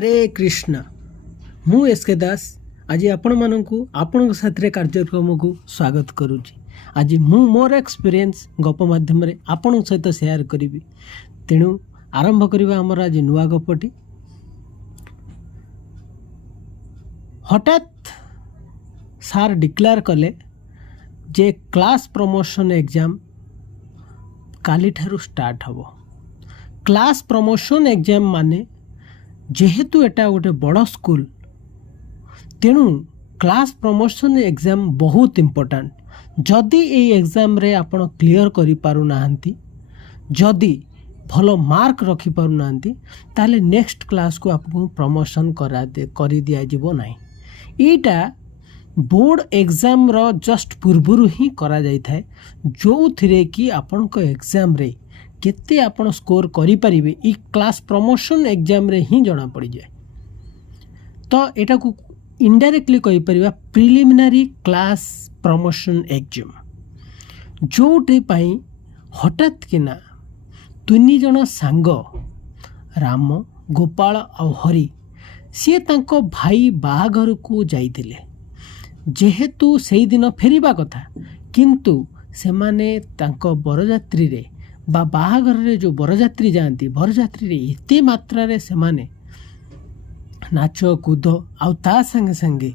हरे कृष्ण मु एस के दास आज आपण मानू आपण साथी कार्यक्रम को स्वागत करुच्ची। आज मु मोर एक्सपीरियंस गप माध्यम आपण सहित शेयर करी। तेणु आरंभ करवा आमर आज नुआ गपटी। हठात सार डिक्लेयर कले जे क्लास प्रमोशन एग्जाम काली ठारू स्टार्ट हबो। क्लास प्रमोशन एग्जाम माने जेहेतु एटा गोटे बड़ स्कूल तेणु क्लास प्रमोशन एग्जाम बहुत इम्पोर्टेंट। जदि ये एग्जाम रे आपण क्लियर करि पारु नाहंती, जदि भलो मार्क रखि पारु नाहंती, ताले नेक्स्ट क्लास को आपको प्रमोशन करि दिया जिवो नाही। एटा बोर्ड एग्जाम रो जस्ट पूर्वरु ही करा जाय थाए, जो थिरे कि आपण को एग्जाम रे केते आपण स्कोर करि परिबे ई क्लास प्रमोशन एग्जाम रे ही जणा पड़ी जाए। तो एटा को इनडायरेक्टली कहि परिबा प्रिलिमिनरी क्लास प्रमोशन एग्जाम, जोटे पई हठात किना तिनि जण सांग राम गोपाल और हरि सी तांको भाई बाहाघर को जाइतिले। जेहेतु सेई दिन फेरिबा कथा किंतु सेमाने तांको बरजात्री रे बा बाहाघर रे जो बरजात्री जाती बरजात्री रे एते मात्रा रे सेमाने नाच कूद आउ ता संगे संगे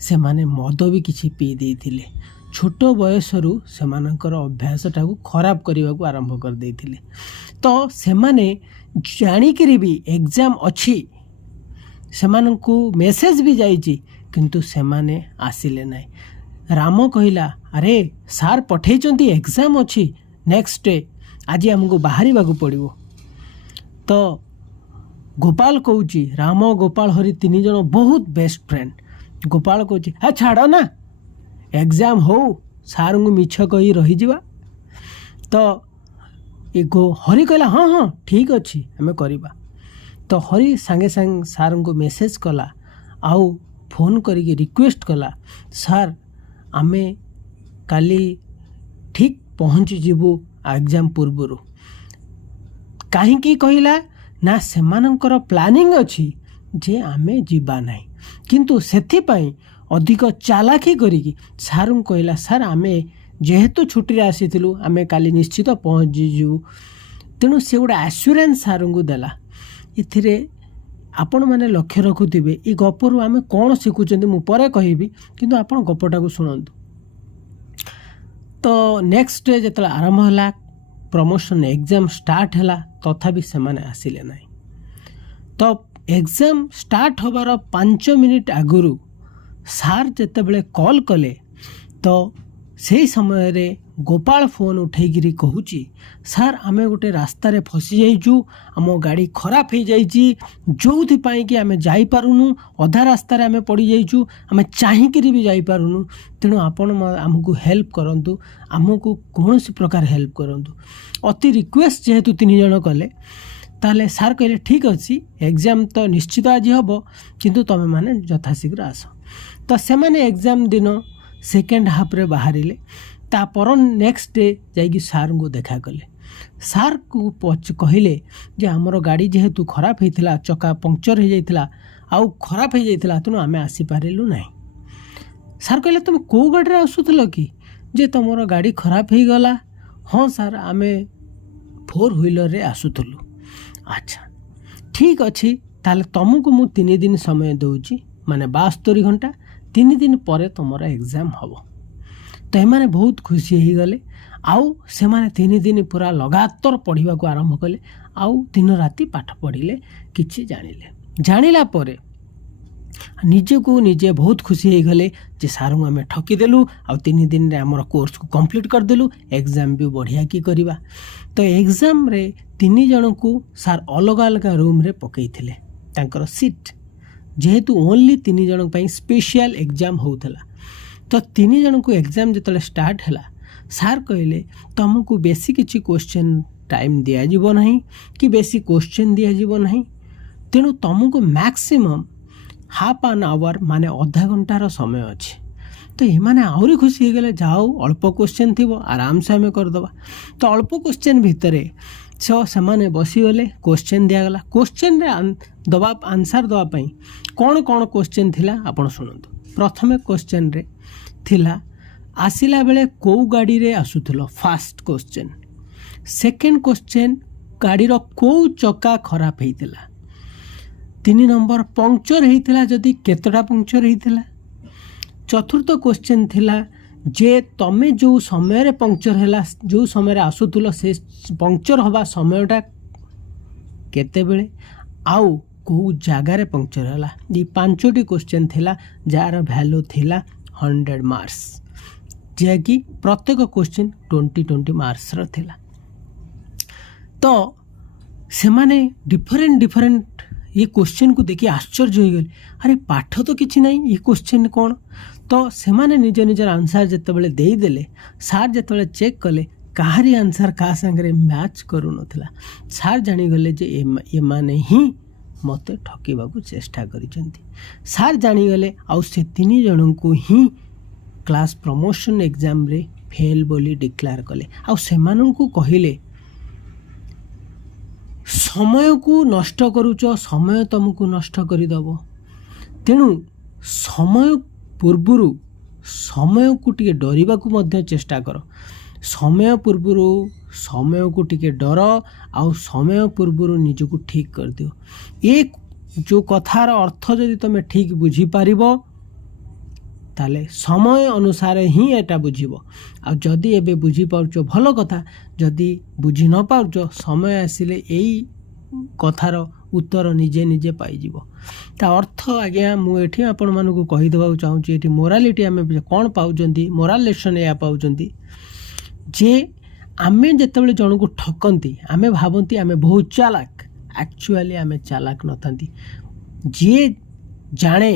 सेमाने मद भी किछि पी देइथिले। छोट बयसरु सेमानकर अभ्यासटा को खराब करने को आरंभ कर देइथिले। तो सेमाने जानिकरी भी एग्जाम अच्छी सेमानंकु मेसेज भी जाइछि किंतु सेमाने आसिले नाही। राम कहिला अरे सार पठेइचंती एग्जाम अच्छी नेक्स्ट डे आज हमको बाहरी बागु पड़िबो। तो गोपाल कहूची राम गोपाल हरि तीन जन बहुत बेस्ट फ्रेंड। गोपाल कहूची हाँ छाड़ ना एग्जाम हो सार को मिछ कही रही जावा। तो ये हरि कहला हाँ हाँ ठीक अच्छी आम करवा। तो हरि सांगे सांगे सार को मेसेज कला आउ फोन करके रिक्वेस्ट कला सार आमे काली ठीक पहुँच जीवु एग्जाम पूर्वर। कहीं कहला ना सेमानंकर प्लानिंग अच्छी जे आमे जीवा नहीं किंतु सेथि पई अधिक चालाकी करिकी सार कहला सार आमे जेहेतु छुट्टी रे आसीथिलु आमे काली निश्चित पहुँच जीवु। तेणु से गोटे आश्योरेंस सार को देला। इथिरे आपण माने लक्ष्य रखुथिबे ई गपरु आमे कोन शिखुचंदी मु परे कहिबी किंतु आपण गपटा को सुनंतु। तो नेक्स्ट डे जत आरंभ है प्रमोशन एग्जाम स्टार्ट है तथापि से माने आसिले नहीं। तो एग्जाम स्टार्ट होबार 5 मिनिट आगुरु सार जेते बेले कॉल कले तो से समय रे गोपाल फोन उठेगिरी कहूची सार आमे गोटे रास्ता रे फसी जाइचु, आम गाड़ी खराब हो जाइची जोथि पई कि आमे जाई पारुनु, अधा रास्ता रे आमे पड़ी जाइचु, आमे चाहिकिरी भी जाई पारुनु। तेणु आपण आमको हेल्प करंतु, आमको कौन प्रकार हेल्प करंतु। अति रिक्वेस्ट जेहेतु तीन जन कले ताले सार कहले ठीक अच्छी एग्जाम तो निश्चित आज हम किंतु तमे माने यथाशीघ्र आस। तो से माने एग्जाम दिन सेकेंड हाफ रे बाहरिले। तापर नेक्स्ट डे जाइकी सार को देखा कले। सार को कहले जे हमर गाड़ी जेहेतु खराब होता चक्का पंक्चर हो जाता आउ खराब हो जाता तेणु आम आसीपारू ना। सार कहले तुम कौ गाड़ी आसुल कि जे तुम गाड़ी खराब हो गला। हाँ सार आम 4 व्हीलर रे आसुलु। अच्छा ठीक अच्छी ताले तुमको मु 3 दिन समय दूची माने 72 घंटा 3 दिन पर तुम एग्जाम हम। तो एमाने बहुत खुशी हो गले आउ से माने 3 दिन पूरा लगातार पढ़ा को आरंभ कले आउ दिन राति पाठ पढ़िले किछि जानिला परे निजे को निजे बहुत खुशी हो गले जे सार को आम ठकीदेलु आ 3 दिन रे हमर कोर्स को कंप्लीट करदेलु। एग्जाम भी बढ़िया की करवा। तो एग्जाम रे 3 जन को सार अलग अलग रूम रे पकईथिले तांकर सीट जेहेतु ओनली 3 जन पई स्पेशल एग्जाम होउथला। तो 3 जन को एग्जाम जिते स्टार्ट है सार कहले तुमको बेसी किसी क्वेश्चन टाइम दि जाव नहीं कि बेसी क्वेश्चन दि जाव नहीं। तेणु तुमको मैक्सिमम हाफ एन आवर माने आधा घंटार समय अच्छे। तो ये आहरी खुशी हो गले जाओ अल्प क्वेश्चन थी आराम से आम करदे। तो अल्प क्वेश्चन भितर सो से बसीगले क्वेश्चन दिगला क्वेश्चन दबा आंसर दवापाई कौन कौन क्वेश्चन थिला आपण शुणु प्रथम क्वेश्चन रे थिला आसिला बेले कौ गाड़ी रे आसुथलो फास्ट क्वेश्चन सेकेंड क्वेश्चन गाड़ीर कौ चक्का खराब होइतिला 3 नंबर पंक्चर होइतिला जदि केतटा पंक्चर होइतिला चतुर्थ क्वेश्चन थिला जे तमे जो समय रे पंक्चर हैला जो समय रे आसुथलो से पंक्चर हवा समयटा केते बेले आउ को जगह रे पंक्चर हैला ये पांचोटी क्वेश्चन थिला जार वैल्यू थिला 100 मार्क्स जे कि प्रत्येक क्वेश्चन 20 मार्क्स रो थिला तो से माने डिफरेंट ये क्वेश्चन को देखि आश्चर्य हो गले अरे पाठ तो किछि नहीं ये क्वेश्चन कौन तो से माने निज निजर आंसर जते बेले देई देले सार जते बेले चेक कले काहारी आंसर का संगे मैच करू नथिला सार जानी गले जे ये माने ही मते ठकीबा को चेष्टा करिसेंती सार जानी गले आ से 3 जन को ही क्लास प्रमोशन एग्जाम रे फेल बोली डिक्लेयर कले आ से मानन को कहिले समय को नष्ट करूच समय तुमको नष्ट करदेव तेणु समय पूर्व समय को टिके डरवा को चेष्टा कर समय पूर्व समय को टिके डर आउ समय पूर्व निजको ठीक कर दियो एक जो कथार अर्थ जदि तुम ठीक बुझी पारिबो ताले समय अनुसार ही एटा बुझिबो आ जदि एबे बुझी पाउचो भलो कथा जदि बुझी न पाउचो समय आसिले एई कथार उत्तर निजे निजे पाइजिबो ता अर्थ आज्ञा मु एठी आपण मानको कहि देबा चाहूची एठी मोरालिटी आमे कोन पाउजंती मोरल लेसन या पाउजंती जे आमे जेतेबेले जणको ठकंती आमे भाबंती आमे बहुत चालाक एक्चुअली आमे चालाक नथांती जे जाने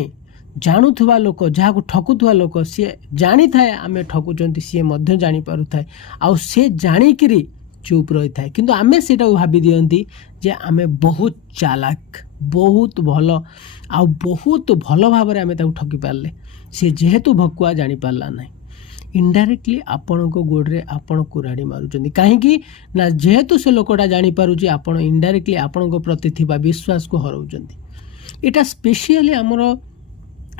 जानुथुवा लोक जहाँ को ठकुथुवा लोक सी जानी थाए आमे ठकुचंती सी मध्य जानी पारु थाए आउ से जानिकरी चुप रही थाए किंतु आमे सेटा भाबी दियंती जे आमे बहुत चालाक बहुत भलो आउ बहुत भलो भाबरे आमे ताकू ठकी पारले से जेहेतु भकुआ जानी पारला नाही इनडायरेक्टली आपण को गोड़े आपण कुराड़ी मारुचंती काहेकि ना जेहेतु से लोकटा जानी पारुची आपण इनडायरेक्टली आपण को प्रति थिबा विश्वास को हरउचंती एटा स्पेशली हमरो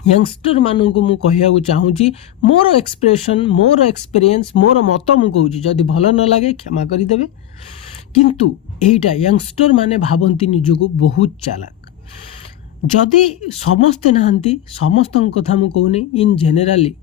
यंगस्टर मानू को मु कहिया चाहूँगी मोर एक्सप्रेशन मोर एक्सपीरियंस मोर मत मु कहूँ जदि भल न लगे क्षमा करदेवे किंतु एटा यंगस्टर माने भावंती निजको बहुत चालाक जदि समस्ते नहांती समस्त कथा मु कहूनी इन जेनेराली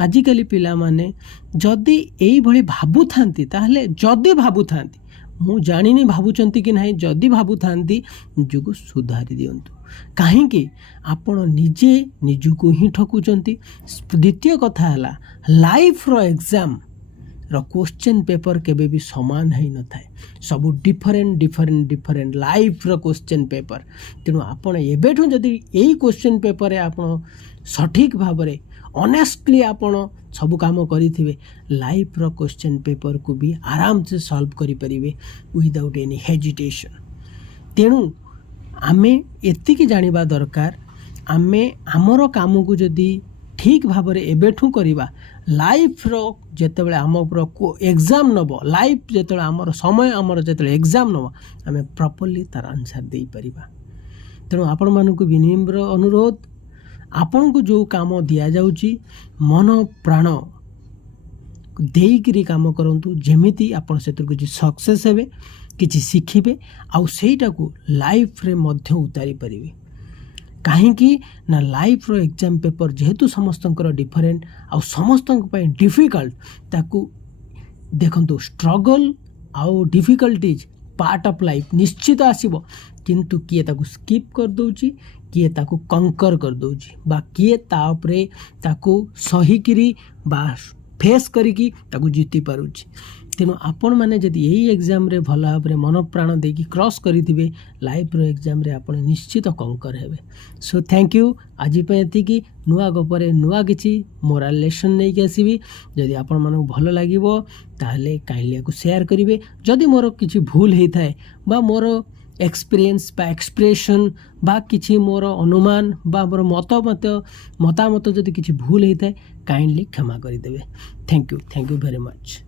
आजिकली पिला माने जदि एई भली भाबु थांती ताहले जदि भाबु थांती मु जानिनी भाबुचंती कि नहीं जदि भाबु थांती निजको सुधारी दियंतु कहीं आपण निजे निजको ही ठकुचंती द्वितीय कथा है लाइफ रो एग्जाम रो क्वेश्चन पेपर केबे भी समान है न थाए सब डिफरेंट लाइफ रो क्वेश्चन पेपर तेणु आपण एबेठु जदि एई क्वेश्चन पेपर आपण सठिक भाव में ऑनेस्टली आपण सब काम करिथिबे लाइफ रो क्वेश्चन पेपर को भी आराम से सॉल्व करि परिबे विदाउट एनी हेजिटेशन तेणु आमे एतिकी जानिबा दरकार आमे आमर काम को जदि ठीक भाव में एबेठू करिबा लाइफ रो जेतेबेले आमर को एग्जाम नब लाइफ जेतेबेले आमर समय आमर जेतेबेले एग्जाम नब आमे प्रॉपर्ली तार आंसर दे परिबा तेणु आपण मानकु विनम्र अनुरोध आपण को जो काम दिया जाउची मन प्राण देइकरी काम करंतु जेमिति आपण सेतर किछि सक्सेस हेबे किछि शिखिबे आउ सेटा को लाइफ रे मध्य उतारी परिबे कहीं ना लाइफ रो एग्जाम पेपर जेहेतु समस्तंकर डिफरेंट आउ समस्तंक पय डिफिकल्ट ताकू देखंतु स्ट्रगल आउ डिफिकल्टीज पार्ट ऑफ लाइफ निश्चित आसीबो किंतु किए ताकू स्किप कर दउची किए ताकू कंकर कर दउची बा किए ता उपरे ताकू सही करी बा फेस करिकी ताकू जीति पारुची तेणु आपण मैंने जदि यही एग्जाम रे भल भाव में मन प्राण देकी क्रॉस करेंगे लाइफ रो एग्जाम रे आपण निश्चित कंकर हेबे सो थैंक यू आज ये नुआ गपरे नुआ किसी मोराल लेसन नहीं कि आसबि जदि आपण मानक भल लागिबो ताहले काइंडली को शेयर करिवे जदि मोर किसी भूल होता है बा मोर एक्सपीरियंस बा एक्सप्रेशन बा किसी मोर अनुमान बा मोर मतामत जदि किसी भूल होता है काइंडली क्षमा करदेवे थैंक यू वेरी मच।